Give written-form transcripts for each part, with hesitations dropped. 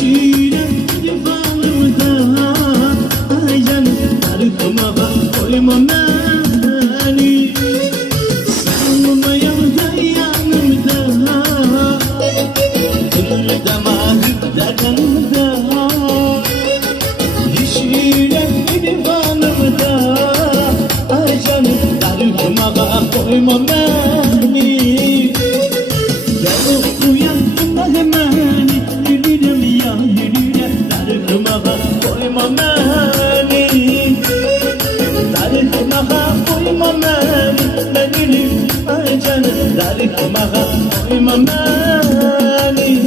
Yeşilem divanımda ay canım darıkma koyma beni. Sen olmayan yanımda kırdamadık dayanımda. Yeşilem divanımda ay canım darıkma koyma beni. Gel uyan hemen yürüyorum ya yürüyorum darıkma koyma beni. Darıkma koyma beni benim ay canım darıkma koyma beni.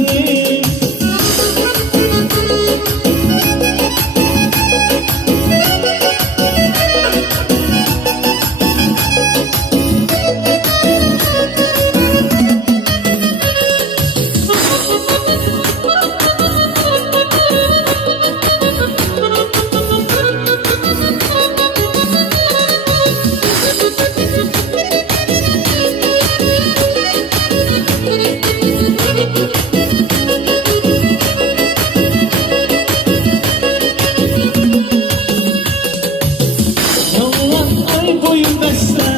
Ay boyun beste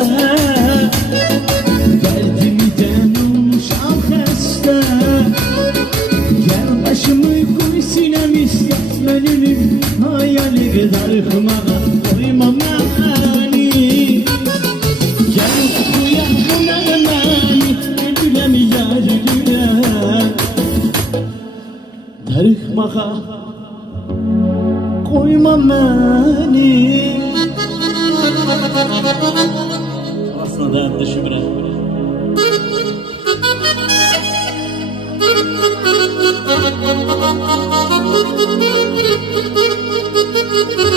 derdimden olmuşam heste. Gel başımı koy sinemiste benim hayali darıkma koyma beni. Gel uyan beni gülüm ya gülüm darıkma koyma beni. Aslında dayandı Şümre. Thank you.